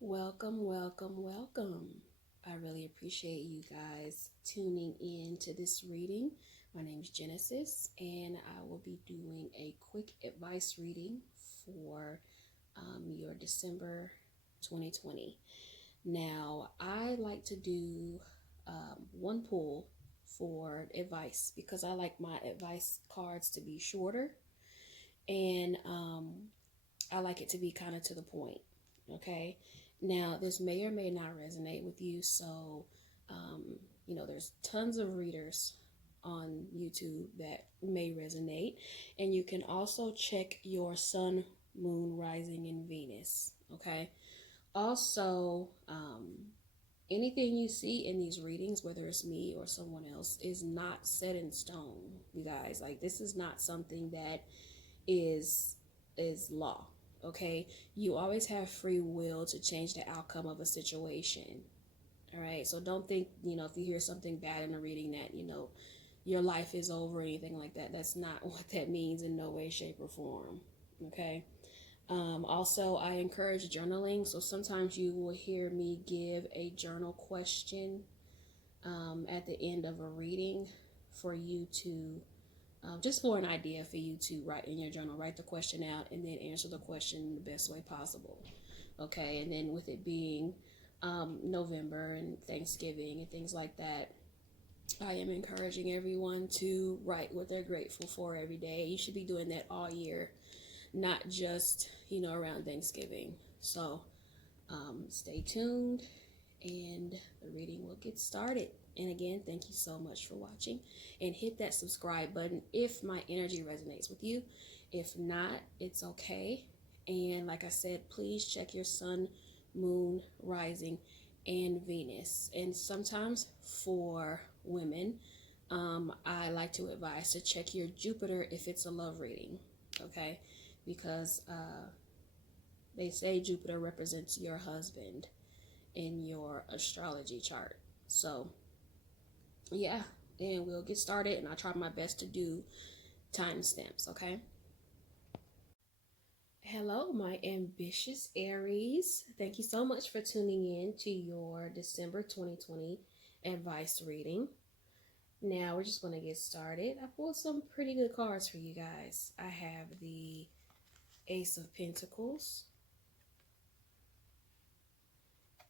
Welcome, welcome, welcome. I really appreciate you guys tuning in to this reading. My name is Genesis, and I will be doing a quick advice reading for your December 2020. Now, I like to do one pull for advice because I like my advice cards to be shorter and I like it to be kind of to the point. Okay. Now, this may or may not resonate with you. So, um, there's tons of readers on YouTube that may resonate. And you can also check your sun, moon, rising, and Venus. Okay. Also, anything you see in these readings, whether it's me or someone else, is not set in stone, you guys. Like, this is not something that is is law. Okay, you always have free will to change the outcome of a situation. All right, so don't think, if you hear something bad in a reading that your life is over or anything like that. That's not what that means in no way, shape, or form. Okay. Also, I encourage journaling. So sometimes you will hear me give a journal question at the end of a reading for you to just for an idea for you to write in your journal, write the question out, and then answer the question the best way possible. Okay, and then with it being November and Thanksgiving and things like that, I am encouraging everyone to write what they're grateful for every day. You should be doing that all year, not just around Thanksgiving. So stay tuned, and the reading will get started. And again, thank you so much for watching, and hit that subscribe button if my energy resonates with you. If not, it's okay. And like I said, please check your sun, moon, rising, and Venus. And sometimes for women, I like to advise to check your Jupiter if it's a love reading. Okay, because they say Jupiter represents your husband in your astrology chart. So yeah, and we'll get started, and I'll try my best to do timestamps. Okay. Hello, my ambitious Aries. Thank you so much for tuning in to your December 2020 advice reading. Now we're just going to get started. I pulled some pretty good cards for you guys. I have the Ace of Pentacles.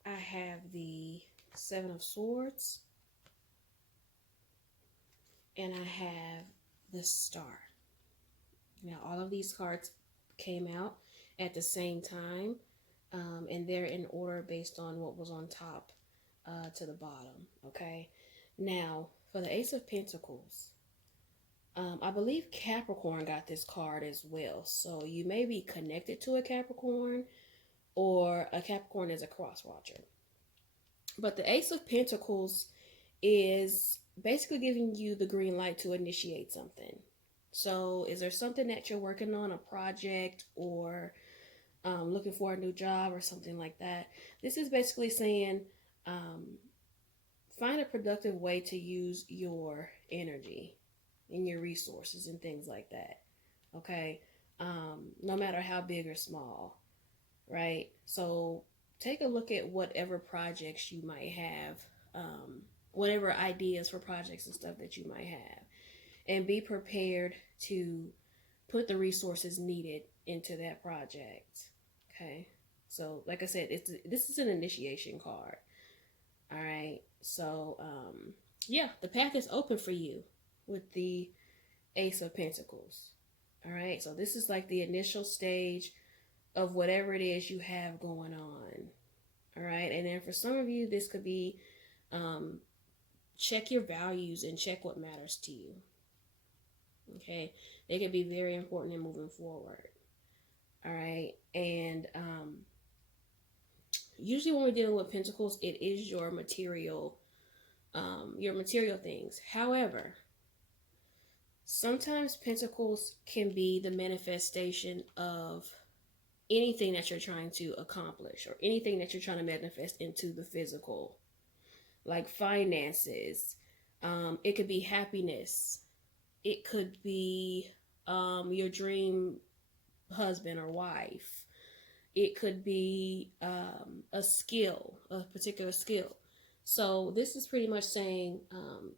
I have the Seven of Swords. And I have the Star. Now, all of these cards came out at the same time, and they're in order based on what was on top to the bottom. Okay. Now, for the Ace of Pentacles, I believe Capricorn got this card as well. So you may be connected to a Capricorn, or a Capricorn is a cross watcher. But the Ace of Pentacles is basically giving you the green light to initiate something. So, is there something that you're working on, a project, or looking for a new job or something like that? This is basically saying find a productive way to use your energy and your resources and things like that. Okay. No matter how big or small, right? So, take a look at whatever projects you might have, whatever ideas for projects and stuff that you might have, and be prepared to put the resources needed into that project. Okay, so like I said, this is an initiation card. All right, so yeah, the path is open for you with the Ace of Pentacles. All right, so this is like the initial stage of whatever it is you have going on. All right, and then for some of you, this could be check your values and check what matters to you. Okay, they can be very important in moving forward. All right, and usually when we're dealing with pentacles, it is your material things. However, sometimes pentacles can be the manifestation of anything that you're trying to accomplish, or anything that you're trying to manifest into the physical, like finances. It could be happiness. It could be your dream husband or wife. It could be a skill, a particular skill. So this is pretty much saying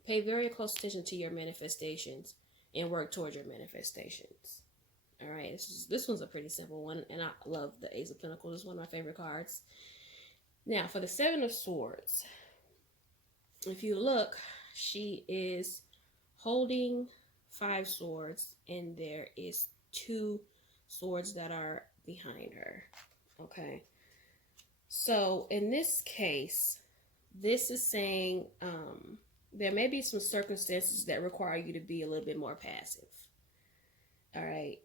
pay very close attention to your manifestations and work towards your manifestations. All right, this one's a pretty simple one, and I love the Ace of Pentacles. It's one of my favorite cards. Now, for the Seven of Swords, if you look, she is holding 5 swords, and there is 2 swords that are behind her. Okay, so in this case, this is saying there may be some circumstances that require you to be a little bit more passive. All right.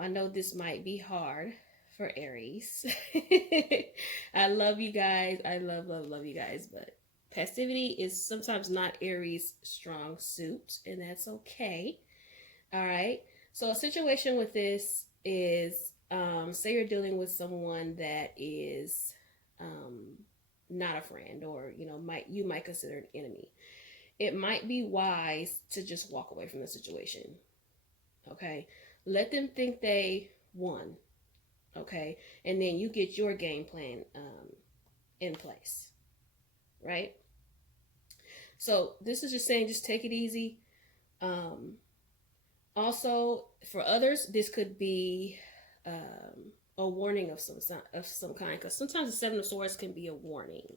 I know this might be hard for Aries. I love you guys. I love you guys, but passivity is sometimes not Aries' strong suit, and that's okay. All right. So a situation with this is, say you're dealing with someone that is not a friend, or you might consider an enemy. It might be wise to just walk away from the situation. Okay, let them think they won. Okay, and then you get your game plan in place, right? So this is just saying, just take it easy. Also, for others, this could be a warning of some kind, because sometimes the Seven of Swords can be a warning.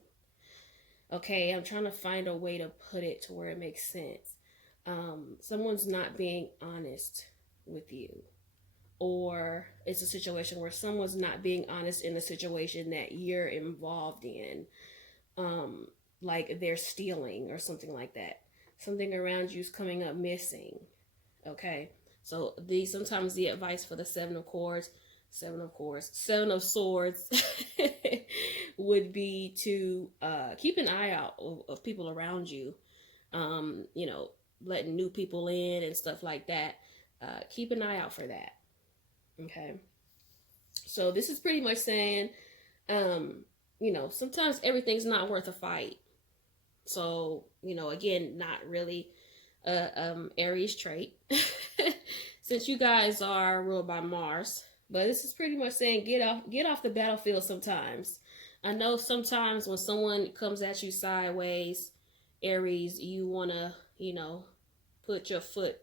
Okay, I'm trying to find a way to put it to where it makes sense. Someone's not being honest with you, or it's a situation where someone's not being honest in the situation that you're involved in, like they're stealing or something like that. Something around you is coming up missing. Okay, so sometimes the advice for the Seven of Swords would be to keep an eye out of people around you, letting new people in and stuff like that. Keep an eye out for that. Okay, so this is pretty much saying, sometimes everything's not worth a fight. So, again, not really Aries trait, since you guys are ruled by Mars. But this is pretty much saying get off the battlefield sometimes. I know sometimes when someone comes at you sideways, Aries, you want to, put your foot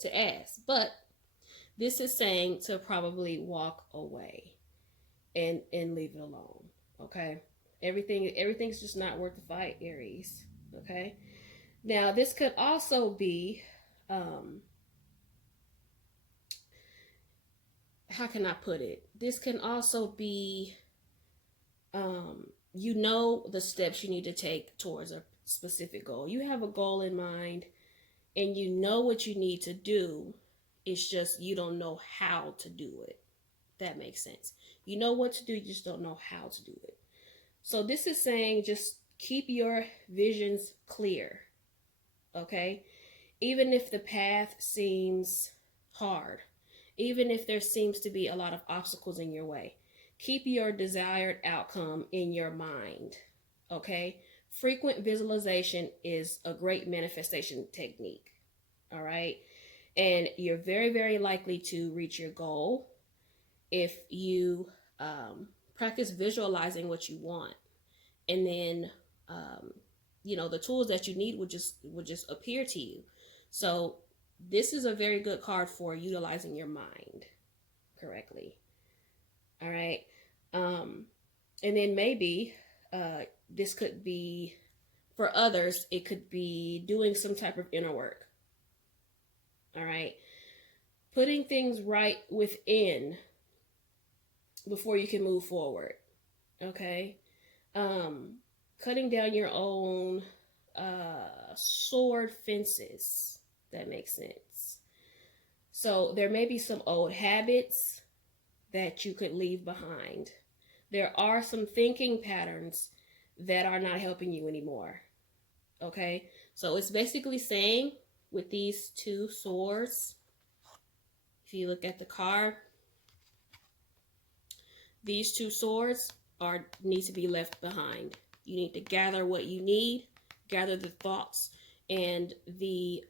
to ass. But this is saying to probably walk away and leave it alone. Okay? Everything's just not worth the fight, Aries. Okay? Now, this could also be, how can I put it? This can also be, the steps you need to take towards a specific goal. You have a goal in mind, and you know what you need to do. It's just you don't know how to do it. That makes sense. You know what to do, you just don't know how to do it. So this is saying just keep your visions clear. Okay? Even if the path seems hard, even if there seems to be a lot of obstacles in your way, keep your desired outcome in your mind. Okay? Frequent visualization is a great manifestation technique. All right? And you're very, very likely to reach your goal if you practice visualizing what you want. And then, the tools that you need would just appear to you. So this is a very good card for utilizing your mind correctly. All right. And then maybe this could be, for others, it could be doing some type of inner work. All right. Putting things right within before you can move forward. Okay. Cutting down your own sword fences. That makes sense. So there may be some old habits that you could leave behind. There are some thinking patterns that are not helping you anymore. Okay. So it's basically saying, with these 2 swords, if you look at the card, these 2 swords need to be left behind. You need to gather what you need, gather the thoughts and the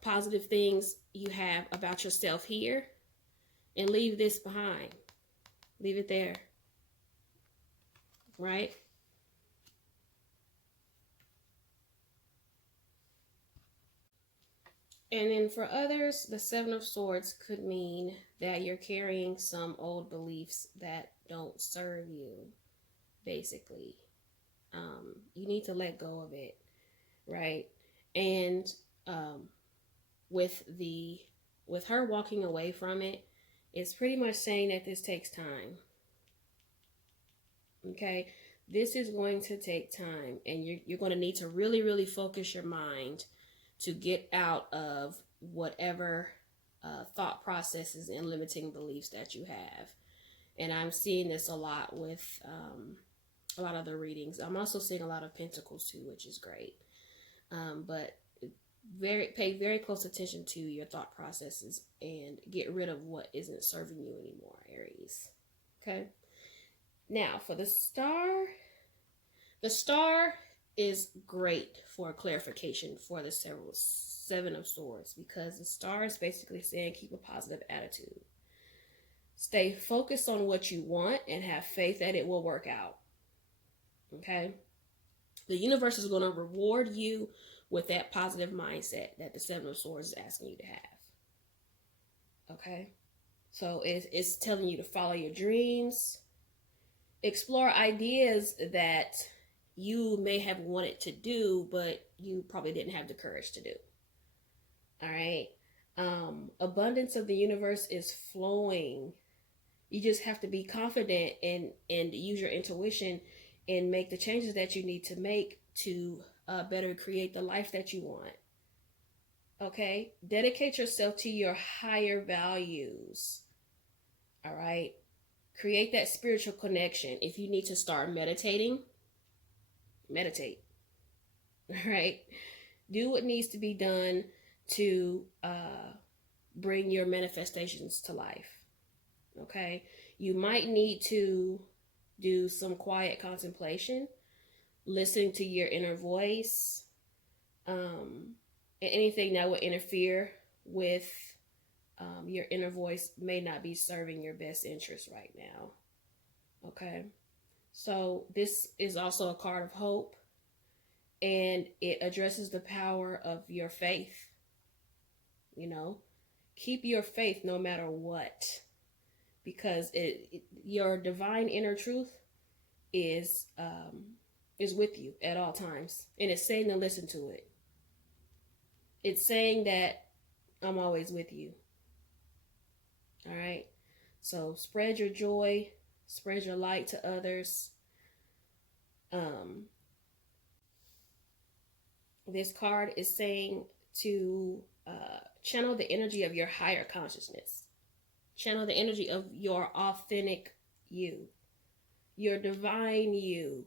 positive things you have about yourself here, and leave this behind. Leave it there. right? And then for others, the Seven of Swords could mean that you're carrying some old beliefs that don't serve you, basically. You need to let go of it, right? And um, with her walking away from it, it's pretty much saying that this takes time. Okay, this is going to take time, and you're going to need to really, really focus your mind to get out of whatever thought processes and limiting beliefs that you have. And I'm seeing this a lot with a lot of the readings. I'm also seeing a lot of pentacles too, which is great. But pay very close attention to your thought processes and get rid of what isn't serving you anymore, Aries. Okay. Now for the star is great for clarification for the Seven of Swords, because the star is basically saying keep a positive attitude. Stay focused on what you want and have faith that it will work out. Okay? The universe is going to reward you with that positive mindset that the Seven of Swords is asking you to have. Okay? So it's telling you to follow your dreams, explore ideas that you may have wanted to do, but you probably didn't have the courage to do. All right. Abundance of the universe is flowing. You just have to be confident and use your intuition and make the changes that you need to make to better create the life that you want. Okay. Dedicate yourself to your higher values. All right. Create that spiritual connection. If you need to start meditating, meditate. All right. Do what needs to be done to bring your manifestations to life. Okay. You might need to do some quiet contemplation, listen to your inner voice, and anything that would interfere with your inner voice may not be serving your best interest right now. Okay. So this is also a card of hope, and it addresses the power of your faith. You know, keep your faith no matter what, because your divine inner truth is with you at all times, and it's saying to listen to it. It's saying that I'm always with you. All right. So spread your joy, spread your light to others. This card is saying to channel the energy of your higher consciousness. Channel the energy of your authentic you, your divine you.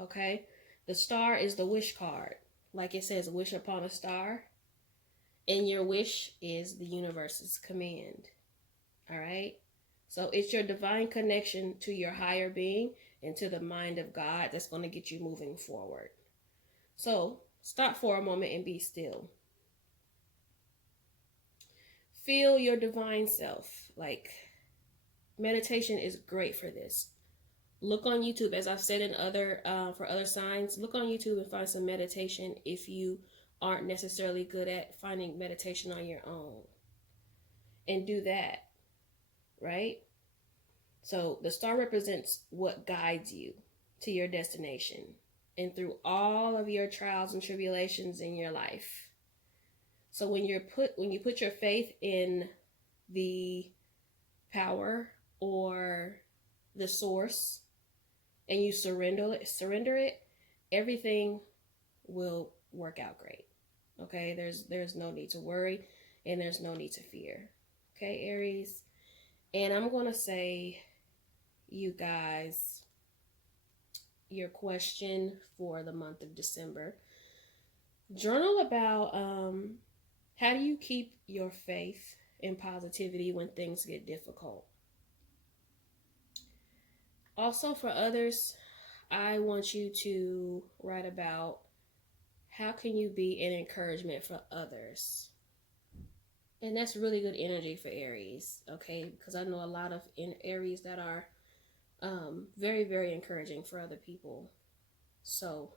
Okay. The star is the wish card. Like it says, wish upon a star. And your wish is the universe's command. All right. So it's your divine connection to your higher being and to the mind of God that's going to get you moving forward. So stop for a moment and be still. Feel your divine self. Like, meditation is great for this. Look on YouTube, as I've said in for other signs. Look on YouTube and find some meditation if you aren't necessarily good at finding meditation on your own. And do that, right? So the star represents what guides you to your destination and through all of your trials and tribulations in your life. So when you put your faith in the power or the source and you surrender it, everything will work out great. Okay, there's no need to worry and there's no need to fear. Okay, Aries. And I'm going to say, you guys, your question for the month of December. Journal about how do you keep your faith and positivity when things get difficult? Also, for others, I want you to write about how can you be an encouragement for others? And that's really good energy for Aries, okay? Because I know a lot of Aries that are Very, very encouraging for other people. So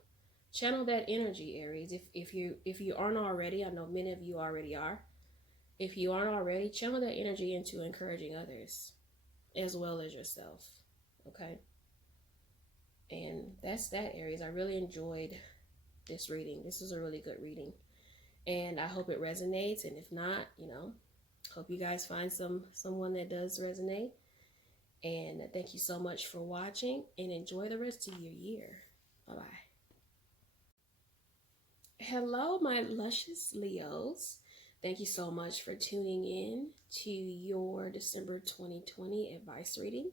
channel that energy, Aries. If you aren't already, I know many of you already are. If you aren't already, channel that energy into encouraging others as well as yourself. Okay? And that's that, Aries. I really enjoyed this reading. This is a really good reading. And I hope it resonates. And if not, hope you guys find someone that does resonate. And thank you so much for watching, and enjoy the rest of your year. Bye-bye. Hello, my luscious Leos. Thank you so much for tuning in to your December 2020 advice reading.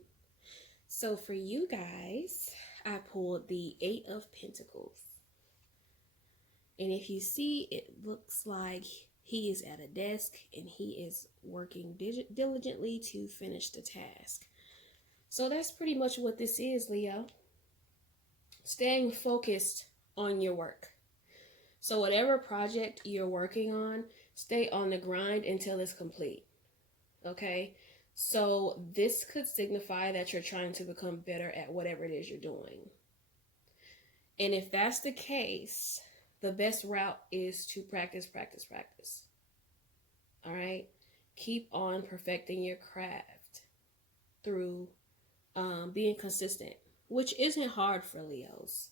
So for you guys, I pulled the Eight of Pentacles. And if you see, it looks like he is at a desk and he is working diligently to finish the task. So that's pretty much what this is, Leo. Staying focused on your work. So whatever project you're working on, stay on the grind until it's complete. Okay? So this could signify that you're trying to become better at whatever it is you're doing. And if that's the case, the best route is to practice, practice, practice. All right? Keep on perfecting your craft through being consistent, which isn't hard for Leos.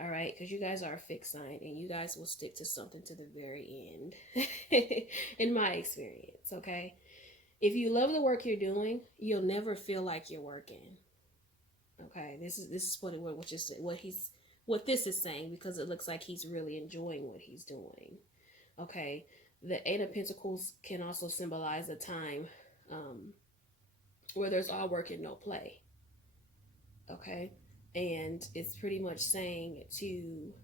All right, because you guys are a fixed sign and you guys will stick to something to the very end, in my experience. Okay, if you love the work you're doing, you'll never feel like you're working. Okay, this is what this is saying, because it looks like he's really enjoying what he's doing. Okay, the Eight of Pentacles can also symbolize a time where there's all work and no play. Okay, and it's pretty much saying to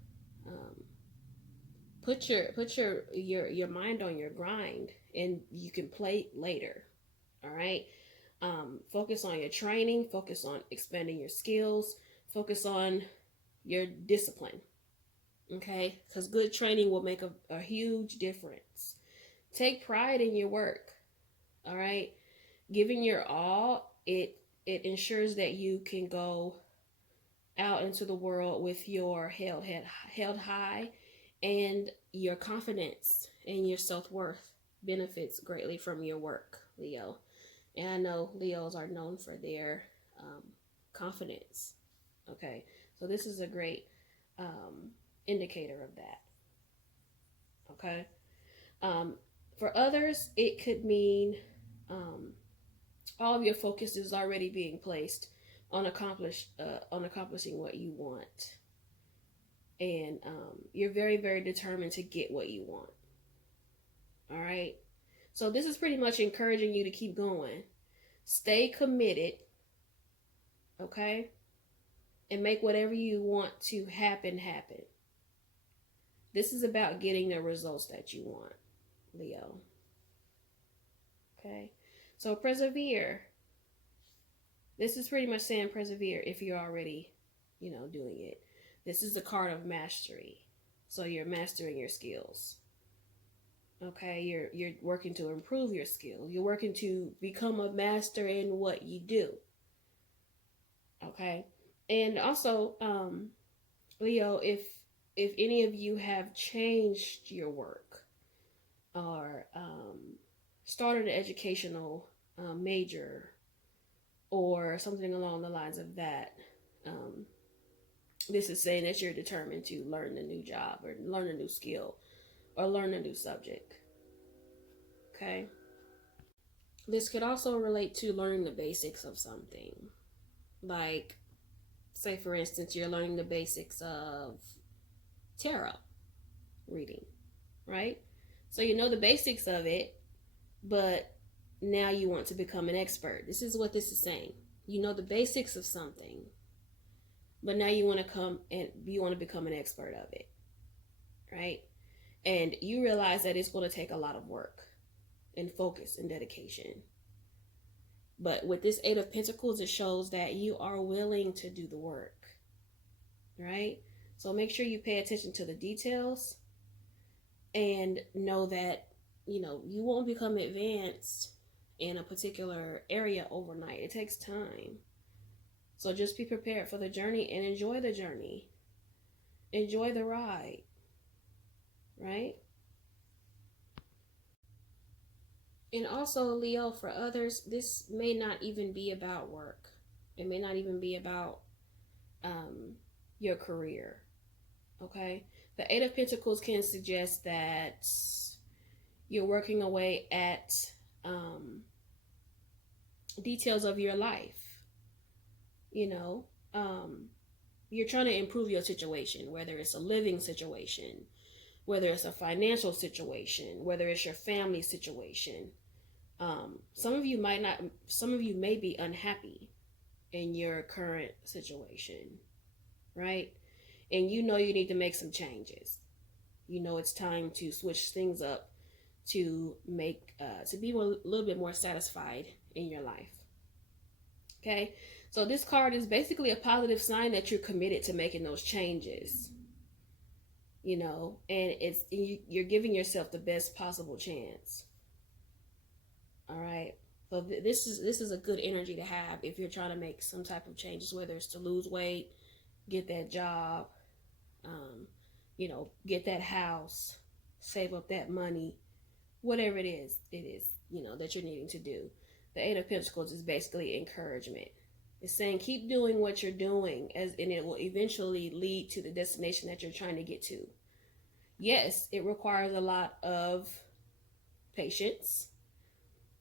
put your mind on your grind, and you can play later. All right, focus on your training, focus on expanding your skills, focus on your discipline. Okay, because good training will make a huge difference. Take pride in your work. All right, giving your all, it ensures that you can go out into the world with your head held high, and your confidence and your self-worth benefits greatly from your work, Leo. And I know Leos are known for their confidence. Okay, so this is a great indicator of that. Okay, for others, it could mean all of your focus is already being placed on accomplishing what you want, and you're very, very determined to get what you want. All right, so this is pretty much encouraging you to keep going, stay committed, okay, and make whatever you want to happen. This is about getting the results that you want, Leo. Okay, so persevere. This is pretty much saying persevere if you're already, doing it. This is the card of mastery. So you're mastering your skills. Okay, you're working to improve your skills. You're working to become a master in what you do. Okay, and also, Leo, if any of you have changed your work or started an educational major or something along the lines of that, this is saying that you're determined to learn a new job or learn a new skill or learn a new subject. Okay, this could also relate to learning the basics of something, like, say for instance, you're learning the basics of tarot reading, right? So you know the basics of it, but now you want to become an expert. This is what this is saying. You know the basics of something, but now you want to become an expert of it, right? And you realize that it's going to take a lot of work and focus and dedication. But with this Eight of Pentacles, it shows that you are willing to do the work, right? So make sure you pay attention to the details and know that, you won't become advanced in a particular area overnight. It takes time. So just be prepared for the journey and enjoy the journey. Enjoy the ride, right? And also, Leo, for others, this may not even be about work. It may not even be about your career. Okay? The Eight of Pentacles can suggest that you're working away at details of your life. You know, you're trying to improve your situation, whether it's a living situation, whether it's a financial situation, whether it's your family situation. Some of you may be unhappy in your current situation, right? And you know you need to make some changes. You know it's time to switch things up to make to be a little bit more satisfied in your life. Okay, so this card is basically a positive sign that you're committed to making those changes. You know, and you're giving yourself the best possible chance. All right. So this is a good energy to have if you're trying to make some type of changes, whether it's to lose weight, get that job, you know, get that house, save up that money, whatever it is, you know, that you're needing to do. The Eight of Pentacles is basically encouragement. It's saying keep doing what you're doing, and it will eventually lead to the destination that you're trying to get to. Yes, it requires a lot of patience.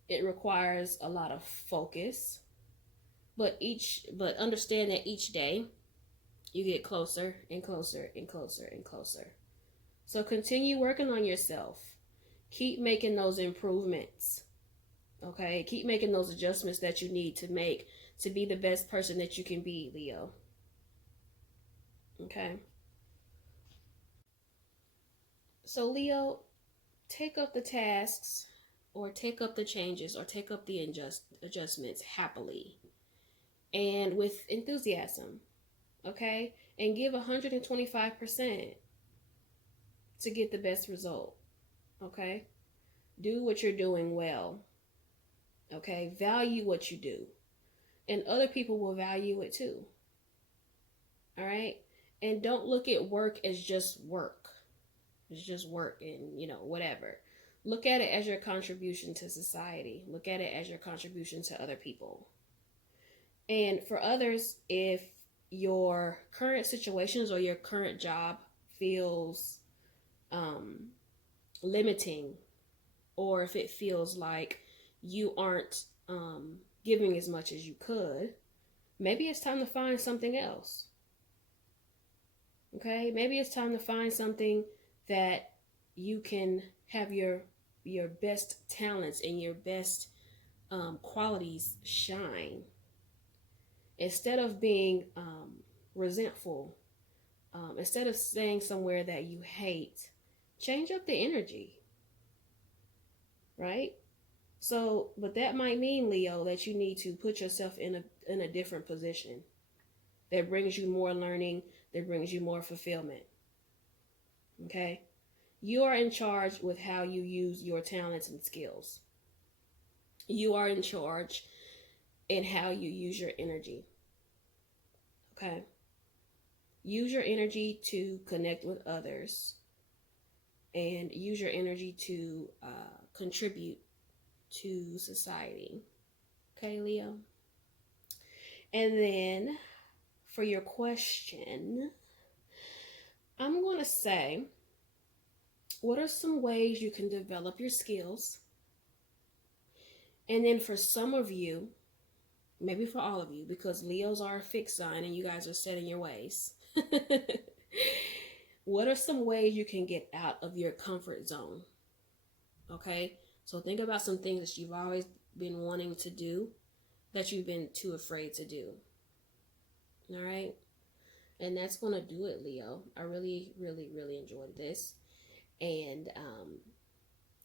It requires a lot of focus, but understand that each day you get closer and closer and closer and closer. So continue working on yourself. Keep making those improvements. Okay? Keep making those adjustments that you need to make to be the best person that you can be, Leo. Okay? So Leo, take up the tasks, or take up the changes, or take up the adjustments happily and with enthusiasm, okay? And give 125% to get the best result, okay? Do what you're doing well, okay? Value what you do, and other people will value it too, all right? And don't look at work as just work. It's just work and, you know, whatever. Look at it as your contribution to society. Look at it as your contribution to other people. And for others, if your current situations or your current job feels limiting, or if it feels like you aren't giving as much as you could, maybe it's time to find something else. Okay? Maybe it's time to find something that you can have your best talents and your best qualities shine. Instead of being resentful, instead of staying somewhere that you hate, change up the energy, right? So, but that might mean, Leo, that you need to put yourself in a different position that brings you more learning, that brings you more fulfillment. Okay? You are in charge with how you use your talents and skills. You are in charge in how you use your energy. Okay? Use your energy to connect with others, and use your energy to contribute to society. Okay, Leo? And then for your question, I'm going to say, what are some ways you can develop your skills? And then for some of you, maybe for all of you, because Leos are a fixed sign and you guys are set in your ways. What are some ways you can get out of your comfort zone? Okay, so think about some things that you've always been wanting to do that you've been too afraid to do. All right, and that's going to do it, Leo. I really, really, really enjoyed this. And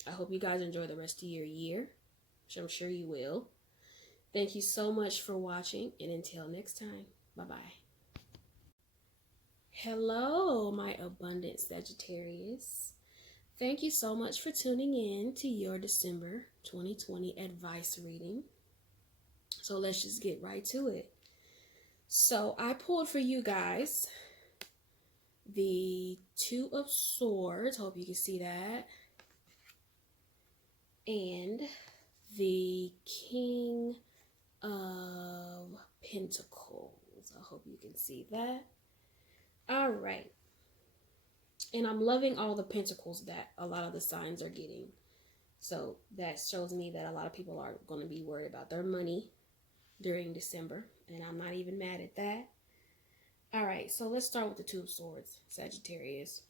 I hope you guys enjoy the rest of your year, which I'm sure you will. Thank you so much for watching, and until next time, bye-bye. Hello, my abundant Sagittarius. Thank you so much for tuning in to your December 2020 advice reading. So let's just get right to it. So I pulled for you guys the Two of Swords. Hope you can see that. And the King of Pentacles. I hope you can see that. All right. And I'm loving all the pentacles that a lot of the signs are getting. So that shows me that a lot of people are going to be worried about their money during December. And I'm not even mad at that. All right, so let's start with the Two of Swords, Sagittarius.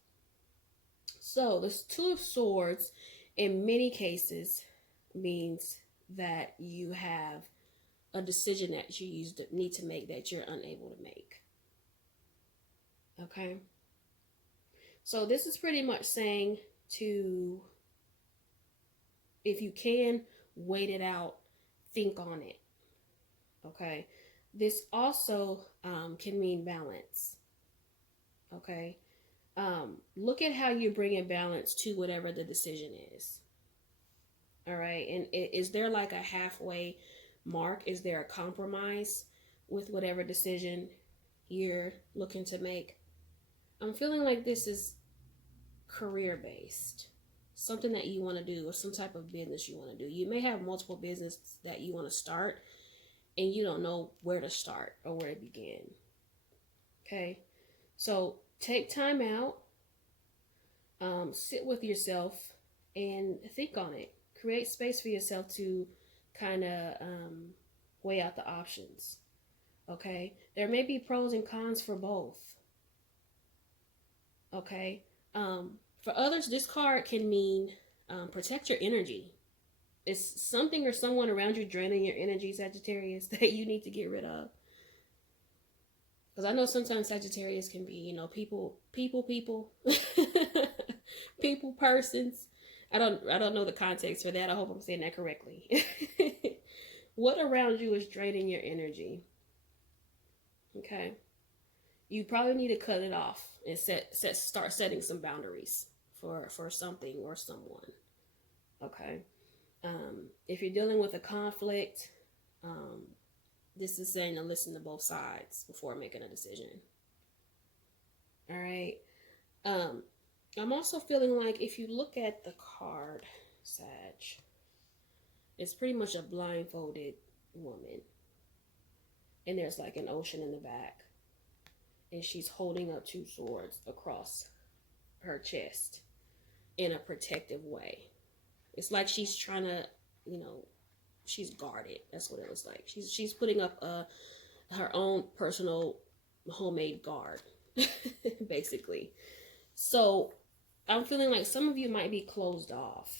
So this Two of Swords, in many cases, means that you have a decision that you need to make that you're unable to make. Okay? So this is pretty much saying to, if you can, wait it out, think on it. Okay? This also can mean balance. Okay? Look at how you're bringing balance to whatever the decision is. All right? And is there like a halfway mark? Is there a compromise with whatever decision you're looking to make? I'm feeling like this is career based, something that you want to do, or some type of business you want to do. You may have multiple businesses that you want to start and you don't know where to start or where to begin. Okay, so take time out, sit with yourself and think on it. Create space for yourself to kind of weigh out the options. Okay, there may be pros and cons for both. Okay, for others, this card can mean protect your energy. It's something or someone around you draining your energy, Sagittarius, that you need to get rid of. Because I know sometimes Sagittarius can be, people, people, persons. I don't know the context for that. I hope I'm saying that correctly. What around you is draining your energy? Okay. You probably need to cut it off and start setting some boundaries for something or someone. Okay. If you're dealing with a conflict, this is saying to listen to both sides before making a decision. All right. I'm also feeling like if you look at the card, Sag, it's pretty much a blindfolded woman. And there's like an ocean in the back. And she's holding up two swords across her chest in a protective way. It's like she's trying to, she's guarded. That's what it looks like. She's putting up her own personal homemade guard, basically. So I'm feeling like some of you might be closed off.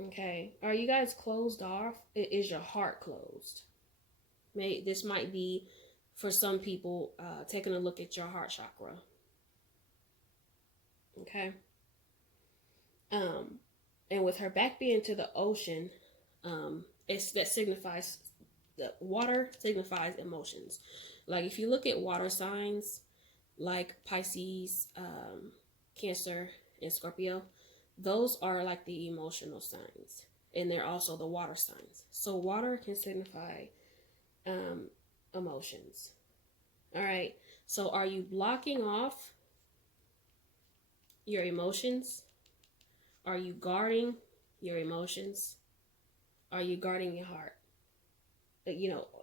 Okay. Are you guys closed off? Is your heart closed? This might be, for some people, taking a look at your heart chakra. Okay. And with her back being to the ocean, the water signifies emotions. Like if you look at water signs, like Pisces, Cancer, and Scorpio, those are like the emotional signs, and they're also the water signs. So water can signify emotions. All right. So are you blocking off your emotions? Are you guarding your emotions? Are you guarding your heart?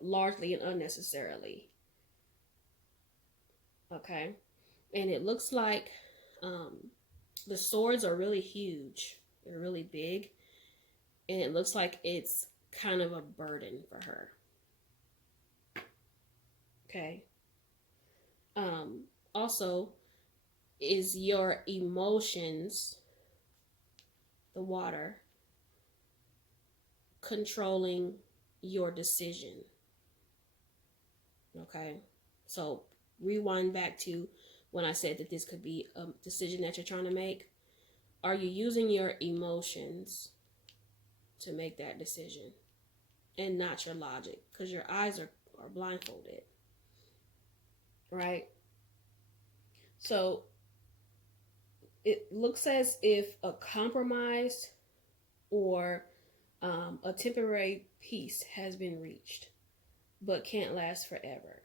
Largely and unnecessarily. Okay. And it looks like the swords are really huge. They're really big. And it looks like it's kind of a burden for her. Okay. Also, is your emotions, the water, controlling your decision? Okay. So rewind back to when I said that this could be a decision that you're trying to make. Are you using your emotions to make that decision and not your logic? Because your eyes are blindfolded. Right? So it looks as if a compromise or a temporary peace has been reached. but can't last forever.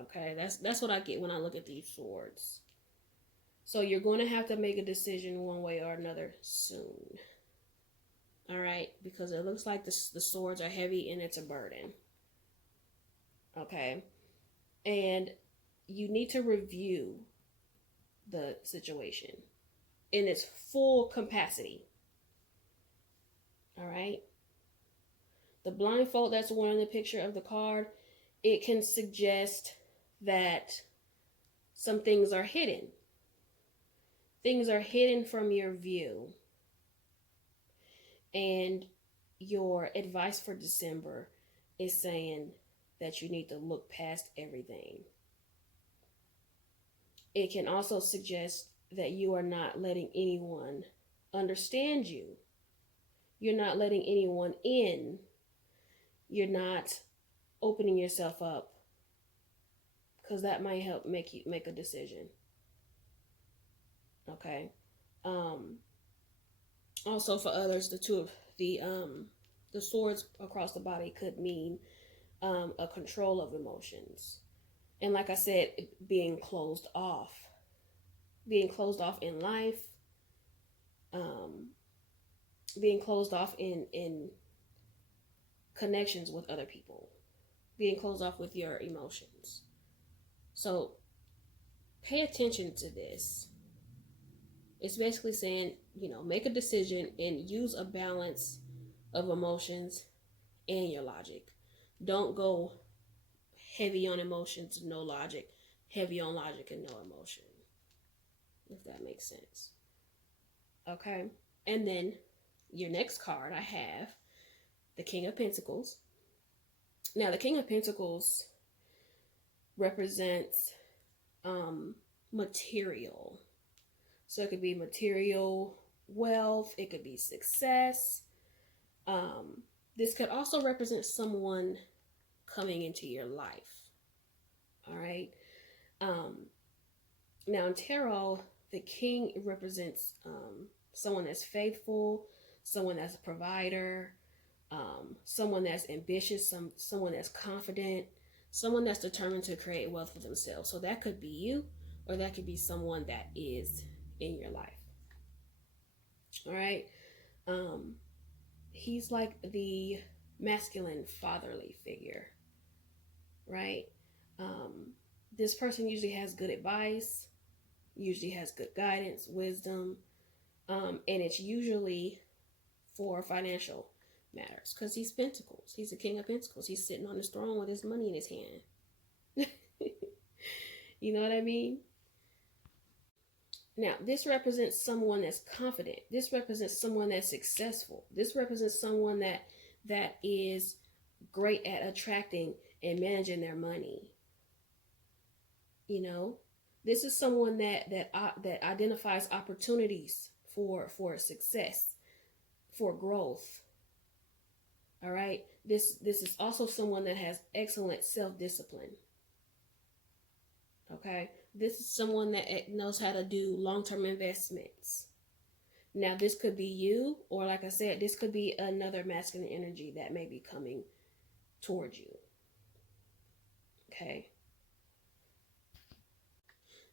Okay, that's what I get when I look at these swords. So you're going to have to make a decision one way or another soon. All right, because it looks like the swords are heavy and it's a burden. Okay, and you need to review the situation in its full capacity. All right, the blindfold that's worn in the picture of the card, it can suggest that some things are hidden. Things are hidden from your view. And your advice for December is saying that you need to look past everything. It can also suggest that you are not letting anyone understand you. You're not letting anyone in. You're not opening yourself up, because that might help make you make a decision. Okay. Also, for others, the swords across the body could mean a control of emotions, and like I said, being closed off in life, being closed off in connections with other people, being closed off with your emotions. So pay attention to this. It's basically saying, make a decision and use a balance of emotions and your logic. Don't go heavy on emotions, no logic, heavy on logic and no emotion, if that makes sense. Okay, and then your next card I have, the King of Pentacles. Now, the King of Pentacles represents material. So it could be material wealth, it could be success. This could also represent someone coming into your life. All right. Now in tarot, the king represents someone that's faithful, someone that's a provider, someone that's ambitious, someone that's confident, someone that's determined to create wealth for themselves. So that could be you, or that could be someone that is in your life. All right. He's like the masculine fatherly figure, right? This person usually has good advice, usually has good guidance, wisdom, and it's usually for financial matters, because he's Pentacles. He's the King of Pentacles. He's sitting on his throne with his money in his hand. You know what I mean? Now, this represents someone that's confident. This represents someone that's successful. This represents someone that is great at attracting and managing their money. This is someone that identifies opportunities for success, for growth. All right. This is also someone that has excellent self-discipline. Okay. This is someone that knows how to do long-term investments. Now, this could be you, or like I said, this could be another masculine energy that may be coming towards you. Okay.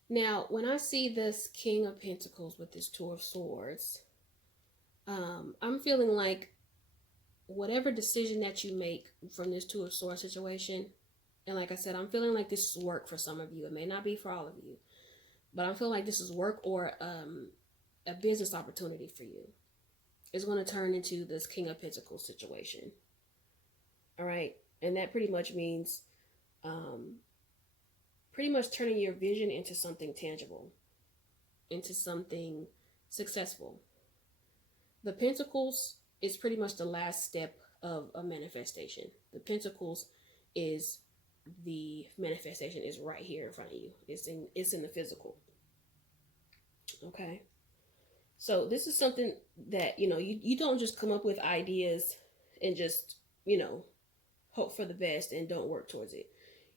Now, when I see this King of Pentacles with this Two of Swords, I'm feeling like whatever decision that you make from this Two of Swords situation, and like I said, I'm feeling like this is work for some of you. It may not be for all of you, but I'm feeling like this is work or a business opportunity for you. It's going to turn into this King of Pentacles situation. All right. And that pretty much means turning your vision into something tangible, into something successful. The Pentacles is pretty much the last step of a manifestation. The Pentacles is the manifestation is right here in front of you. It's in the physical. Okay. So this is something that, you don't just come up with ideas and just, hope for the best and don't work towards it.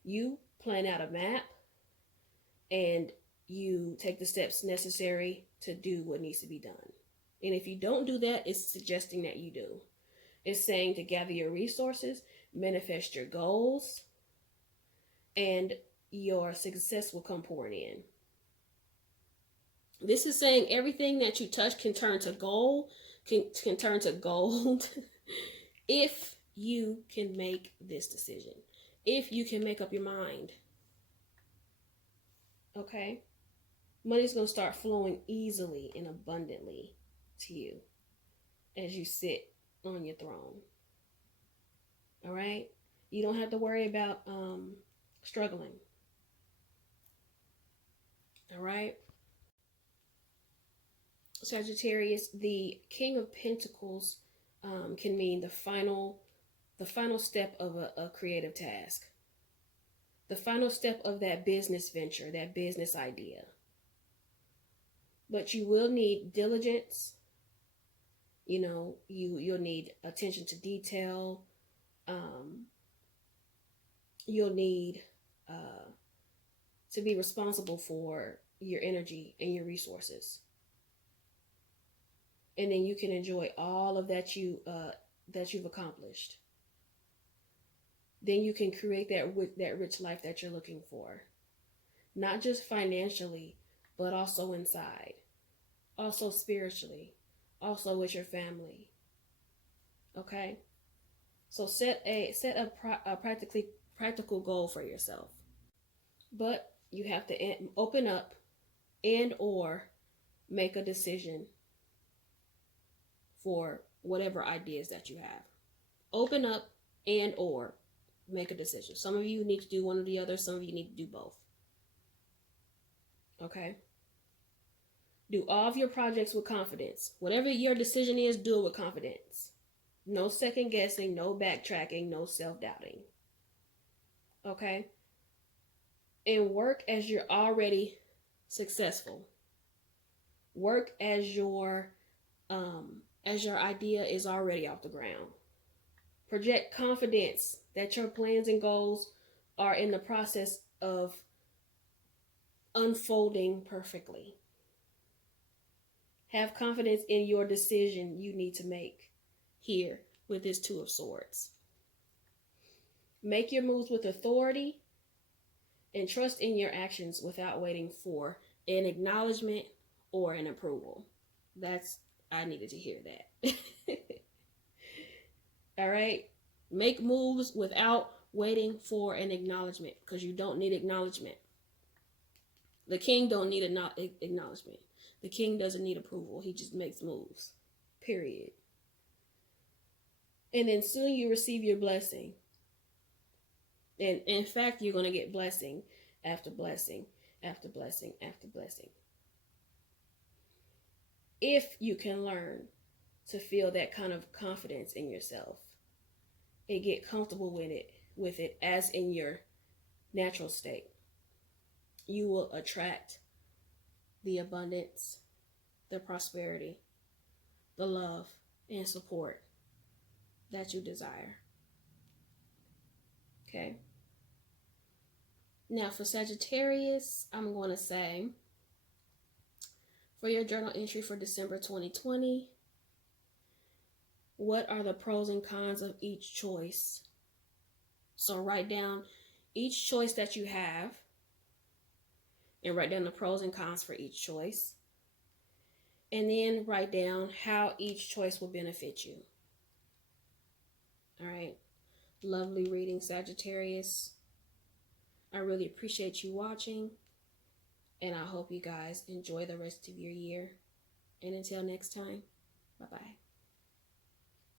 You plan out a map and you take the steps necessary to do what needs to be done. And if you don't do that, it's suggesting that you do. It's saying to gather your resources, manifest your goals, and your success will come pouring in. This is saying everything that you touch can turn to gold, can turn to gold if you can make this decision, if you can make up your mind. Okay? Money's going to start flowing easily and abundantly to you as you sit on your throne. All right? You don't have to worry about struggling. All right? Sagittarius, the King of Pentacles can mean the final step of a creative task. The final step of that business venture, that business idea. But you will need diligence. You know, you'll need attention to detail. You'll need to be responsible for your energy and your resources. And then you can enjoy all of that you've accomplished. Then you can create that rich life that you're looking for. Not just financially, but also inside. Also spiritually. Also with your family. Okay? So set a practical goal for yourself. But you have to open up and or make a decision for whatever ideas that you have. Open up and or make a decision. Some of you need to do one or the other. Some of you need to do both. Okay? Do all of your projects with confidence. Whatever your decision is, do it with confidence. No second guessing, no backtracking, no self-doubting. Okay? And work as you're already successful. Work as your idea is already off the ground. Project confidence that your plans and goals are in the process of unfolding perfectly. Have confidence in your decision you need to make here with this Two of Swords. Make your moves with authority and trust in your actions without waiting for an acknowledgement or an approval. I needed to hear that. All right? Make moves without waiting for an acknowledgement, because you don't need acknowledgement. The king don't need acknowledgement. The king doesn't need approval. He just makes moves. Period. And then soon you receive your blessing. And in fact, you're going to get blessing after blessing after blessing after blessing. If you can learn to feel that kind of confidence in yourself and get comfortable with it as in your natural state, you will attract the abundance, the prosperity, the love, and support that you desire. Okay? Now for Sagittarius, I'm going to say, for your journal entry for December 2020, what are the pros and cons of each choice? So write down each choice that you have and write down the pros and cons for each choice. And then write down how each choice will benefit you. All right. Lovely reading, Sagittarius. I really appreciate you watching. And I hope you guys enjoy the rest of your year. And until next time, bye-bye.